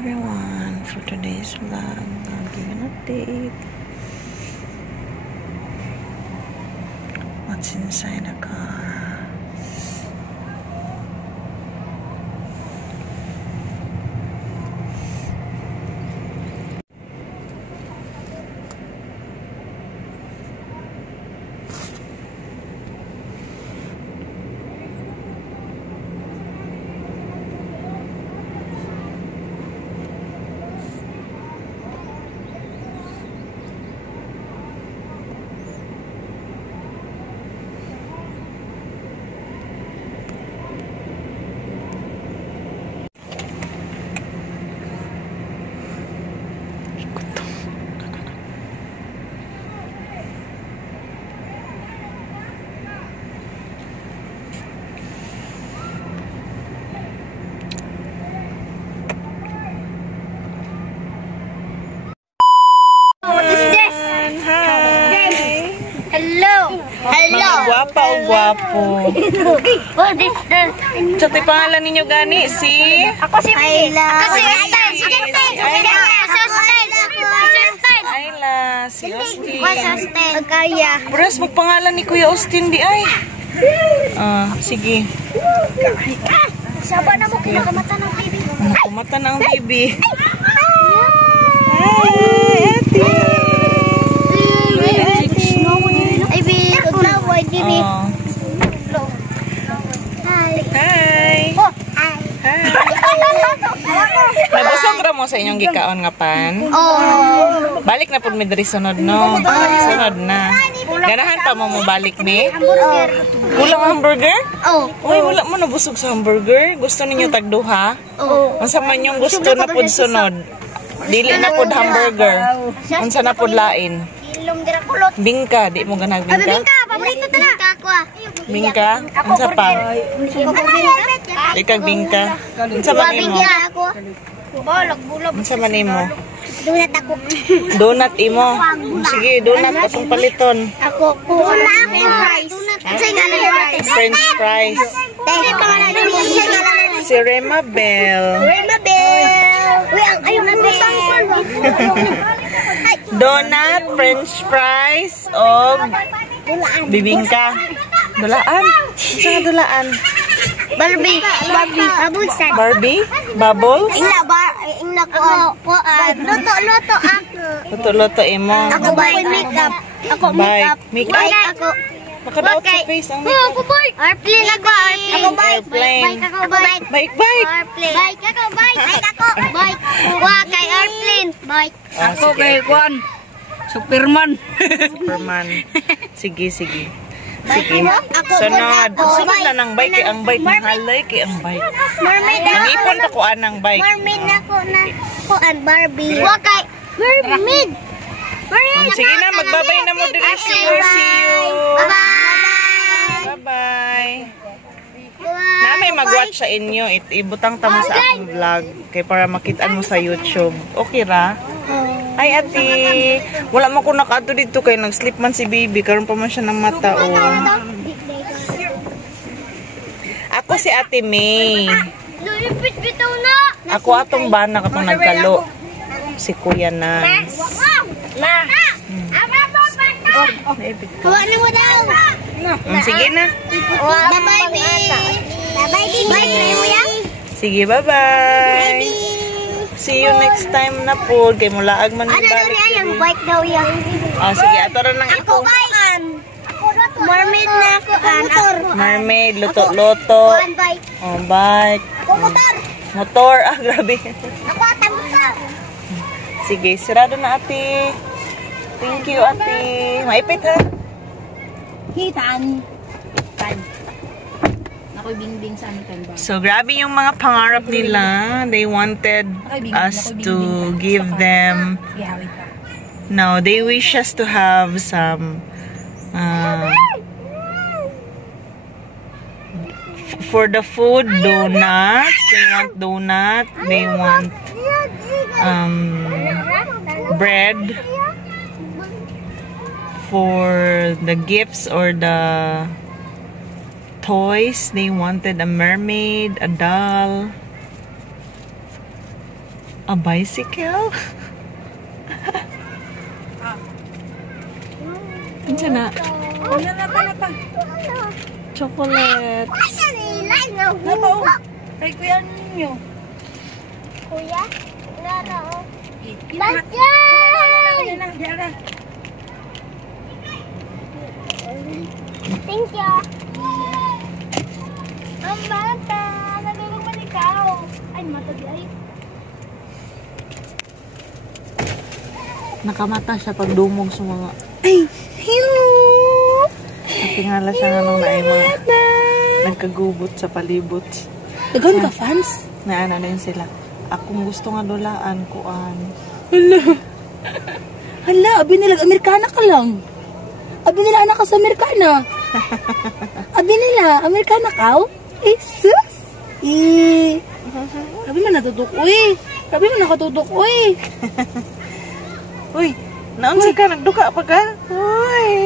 everyone, for today's vlog, I'll give an update. What's inside the car? Guwapa o guwapo. What is this? So, ito pangalan ninyo gani? Si? Ako si Ayla. Ako si Austin. Ayla. Si Austin. What's Austin? Kaya. Pres, magpangalan ni Kuya Austin di ay. Sige. Saba na mo kinakamata ng baby. Kumata na ang baby. Hi. Nabusog ra mo sa inyong gikaon nga pan? Balik na pud mi diri sunod no. Sunod na. Ganahan pa mo balik ni? Kulang hamburger? Uy, wala mo nabusog sa hamburger. Gusto ninyo tagduha? Unsa man yung gusto na pud sunod? Dili na pud hamburger. Unsa na pud lain? Bingka, di mo ganag bingka? Bingka, paborito ta na. Bingka? Unsa pa? Di kag bingka. Unsa man imo? Unsa man imo? Donut ako. Donut imo. Sige, donut atong paliton. Ako fries. French fries. Si Remabel. Donut, French fries, o bibingka. Dulaan? Saan dulaan? Barbie. Barbie? Bubbles? Ingna ko. Loto ako. Luto imo. Ako makeup. Ako Bike. makeup. Makeup? Ako. Makadaot sa face ang Ako makeup. bike. Airplane ako. Ako bike. Airplane. Bike ako bike. Bike. Airplane. Bike ako bike. Bike ako. Bike. Wa kay airplane. Bike. Ako kay Juan. Superman. Superman. Sige. Ako Sunod. Sunod na ng bike. Ang bike. Mahalay kay ang bike. Mermaid ako. Nangipon na ko anang bike. Mermaid ako na kuan Barbie. Wa kay mermaid. Sige na, magbabay na mo diri. See you. Bye. Bye-bye. Na may mag-watch sa inyo. Ibutang tamo sa akong vlog. Kaya para makitaan mo sa YouTube. Okay ra? Ay, ate. Wala mo ko nakato dito kay nag-sleep man si baby. Karoon pa man siya ng mata. Ako si Ate May. Lulipit bitaw na. Ako atong bana katong nagkalo. Si Kuya Nans. Hawa na mo daw. Sige na. Bye-bye, baby. Sige, bye-bye. See you next time na po. Kay mulaag man Ano daw niya yung bike daw yan? Sige, ato rin ng Ako bike. Mermaid na ako. Motor. Mermaid, loto. Kuan bike. Bike. Ako motor. Motor. Grabe. Ako motor. Sige, sirado na ate. Thank you ate. Maipit ha. Hitaan. Ako'y bingbing sa amin kan ba? So, grabe yung mga pangarap nila. They wanted us to give them... No, they wish us to have some... for the food, donuts. They want donut. They want bread. For the gifts or the toys, they wanted a mermaid, a doll, A bicycle? Andiyan na. Wala pa. Chocolate. Kay kuya ninyo. Kuya? Laro. Thank you. Ang bata. Nagagawa ikaw. Ay, mata di ay. Nakamata siya pag dumog sa mga... Ay, hello. Natingala siya nga nung naay mga nagkagubot sa palibot. Dagan ka, fans? Naana din sila. Akong gusto nga dulaan kuan. Hala, abi nila, Amerikana ka lang. Abi nila, anak ka sa Amerikana. Abi nila, Amerikana ka? Jesus! Abi man natutok, uy. Abi man nakatutok, uy. Uy, naunsa ka? Nagduka pa ka? Uy,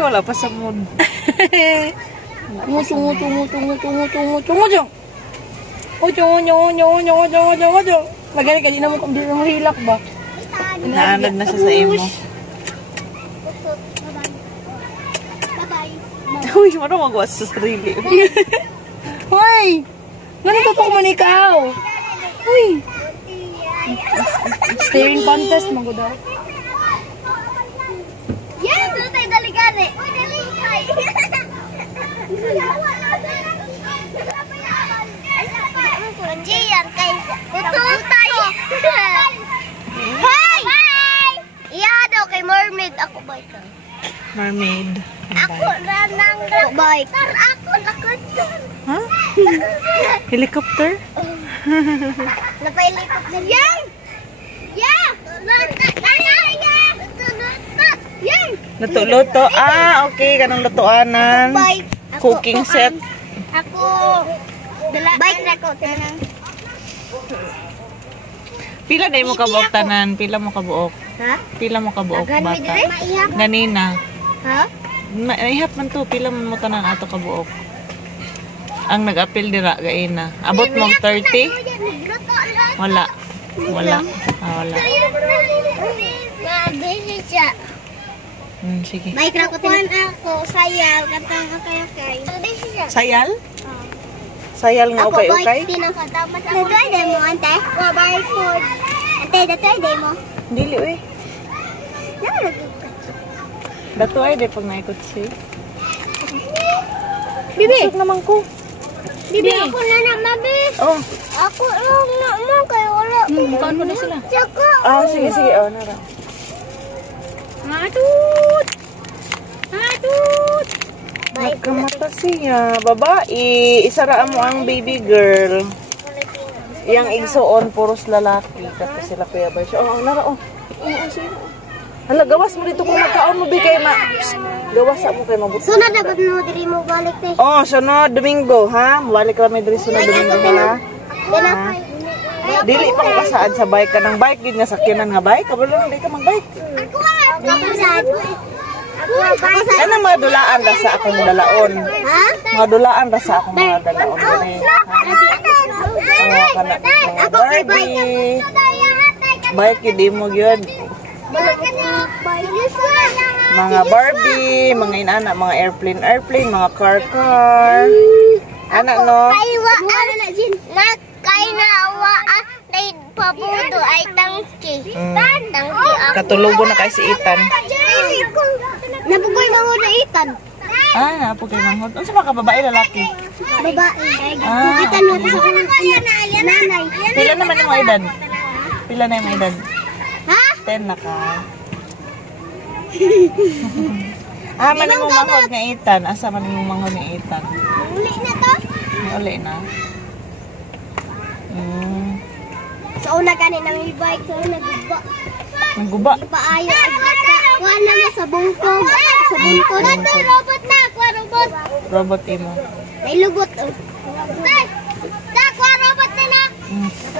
wala pa sa mood. Magaling ka, di na mo hilak ba? Naanad na siya sa imo. Bye-bye. Uy, marunong magawa sa sarili. Hoy! Ganun tutok man ikaw? Uy! Staring contest, mga daw. Yan, doon tayo daligari. Uy, daligay. Jiyan, kay ututay. Hey! Iya daw kay mermaid. Ako ba ito? Mermaid. Ako ranang bike. Ako nakuntan. Huh? Helicopter? Napailikot na yan. Yeah! Yan! Luto-luto. Ah, okay. Ganang lutoanan. Bike. Cooking set. Ako bike na ko. Pila day mo kabuok tanan? Pila mo kabuok? Ha? Pila mo kabuok bata? Maihap. Ganina. Ha? Maihap man to. Pila mo tanan ato kabuok? Ang nag-apil dira gaina. Abot mo 30? Wala. Wala. Ah, wala. Mabisi siya. Sige. Bike na ko ako. Sayal. Katang akay-akay. Mabisi siya. Sayal? Sayal nga okay. Pinakatapat ako. Datoy day mo, ante? Bye food. Ante, datoy day mo. Dili, uy. Dato ay, di pag naikot si. Bibi! Busog naman ko. Bibi, ako na na, mabi. Oh. Ako lang na mo, kayo wala. Kaon mo na sila. Saka. Ah, sige. Oh, nara. Atut! Atut! Nagkamata siya. Babae. Isaraan mo ang baby girl. Yang igsoon, puros lalaki. Tapos sila kuya ba siya. Oh, nara, oh. Sige. Hala, gawas mo dito kung magkaon mo, bi kayo gawas mo kayo mabuti. Sunod na ba no, diri mo balik te? Oh, sunod, Domingo, ha? Balik kami diri sunod Domingo, ha? Dala. Dili pa ko kasaad sa bike ka ng bike, gid nga sakyanan nga bike. Kabalo na di ka mag-bike. Ako sad. Ano mga dulaan ra sa akong dalaon? Ha? Mga dulaan ra sa akong mga dalaon. Gani. Kana Barbie. Bike yun, di mo yun. Mga Barbie, mga inana, mga airplane, mga car. Anak, no? Kaiwa, na kainawa, na pabudo ay tangki. Tangki ako. Katulugo na kay si Ethan. Nabugoy na mo na Ethan. Ah, napo kay manghod. Unsa ba ka babae lalaki? Babae. Ah, Kita mo sa nanay. Pila naman yung edad? Pila na yung edad? Ha? 10 na ka. Ah, man mo manghod nga Ethan. Asa man mo manghod nga Ethan? Uli na to. Uli na. Sa una kanin ng e-bike, so nagguba. Nagguba. Paayo. Kuha na nga sa bungkog. Sa bungkog. Robot na. Kuha robot. Robot imo. May lubot. Kuha robot na na.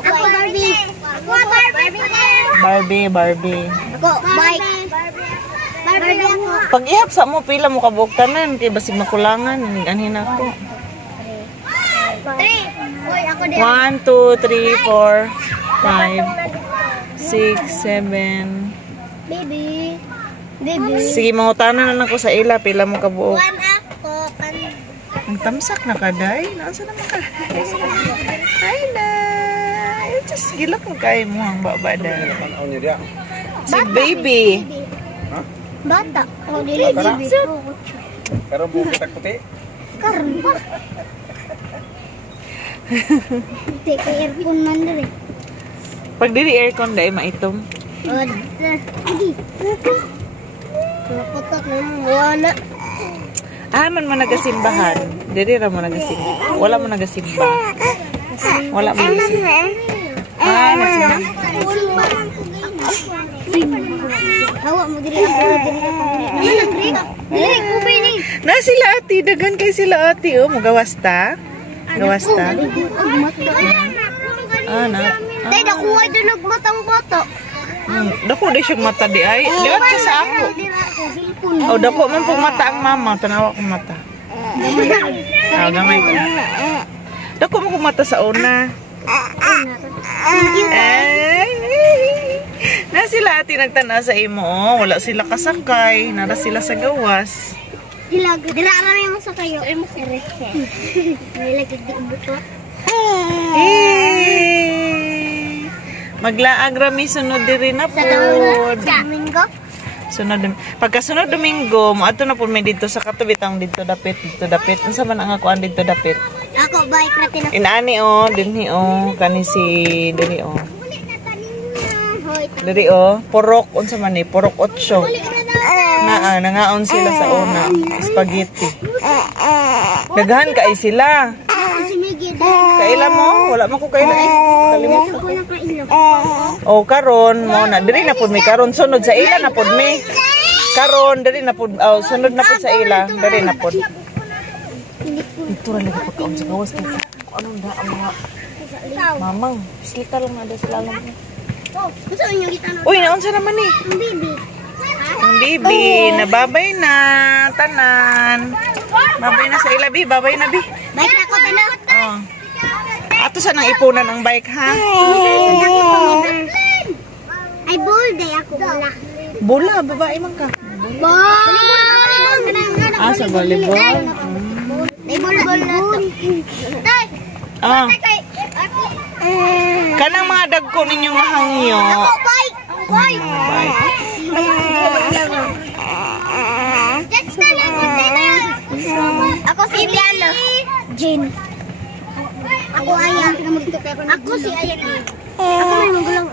Ako Barbie. Kuha Barbie. Barbie. Ako bike. Barbie ako. Pag ihap sa mo, pila mo kabuktanan. Kaya basig makulangan. Anhin ako. 3. Uy, ako din. 1, 2, 3, 4. 5, 6, 7. Baby. Baby. Sige, mangutanan na ako sa ila. Pila mo kabuok. One ako. Ang tamsak na ka, day. Nasa naman ka? Hi, day. Just gilak mo kayo mo ang baba, day. Si baby. Bata. Oh, dili baby. Karon buhok kita puti. Karon pa. Take earphone man diri. Pag dili aircon, day, maitom. Adi. Putok na wala. Man mo nagasimbahan. Dili ra mo nagasimba. Wala mo nagasimba. Wala mo nagasimba. Nagsimba. Hawa mo diri ako diri. Diri ko bini. Na sila ati, daghan kay sila ati. Oh, magawas ta. Gawas ta. Na. Tay dako ay do nagmatang bata. Dako di siya mata di ay. Diwa siya sa ako. Oh, dako man pong mata ang mama. Tanawa ko mata. Gamay ko. Dako mo kong mata sa una. Na sila ati nagtanaw sa imo. Oh. Wala sila kasakay. Nara sila sa gawas. Dila ra mo sa kayo. Imo kere. May lagi di buto. Maglaag rami sunod diri na po. Sa Domingo. Pagkasunod Domingo, moadto na po may dito sa katubitang dito dapit. Unsa man ang akuan dito dapit? Ako bike na tinapos. Inaani dinhi kani si diri Diri porok unsa man ni porok 8. Nangaon sila sa una, spaghetti. Daghan kay sila. Kaila mo? Wala man ko kaila eh. Kalimot ko. Karon mo na diri na pud mi karon sunod sa ila na pud mi. Karon diri na pud sunod na pud sa ila, diri na pud. Ito ra lagi pagkaon sa gawas kay anong da ang mga mamang, silita lang na sila lang. Uy, naunsa naman eh. Ang bibi, nababay na, tanan. Babay na sa ila, bi. Babay na, bi. Bike na ko tano. Ato sa nang ipunan ang bike, ha? Ay ball day ako wala. Bola, babae man ka. Ball. Sa volleyball. Ay ball na to. Tay. Kanang mga dagko ninyong hangyo. Ako bike. Bike. Ako si Liana. Jane. Ako Aya. Ako si Aya. Ako may magulang.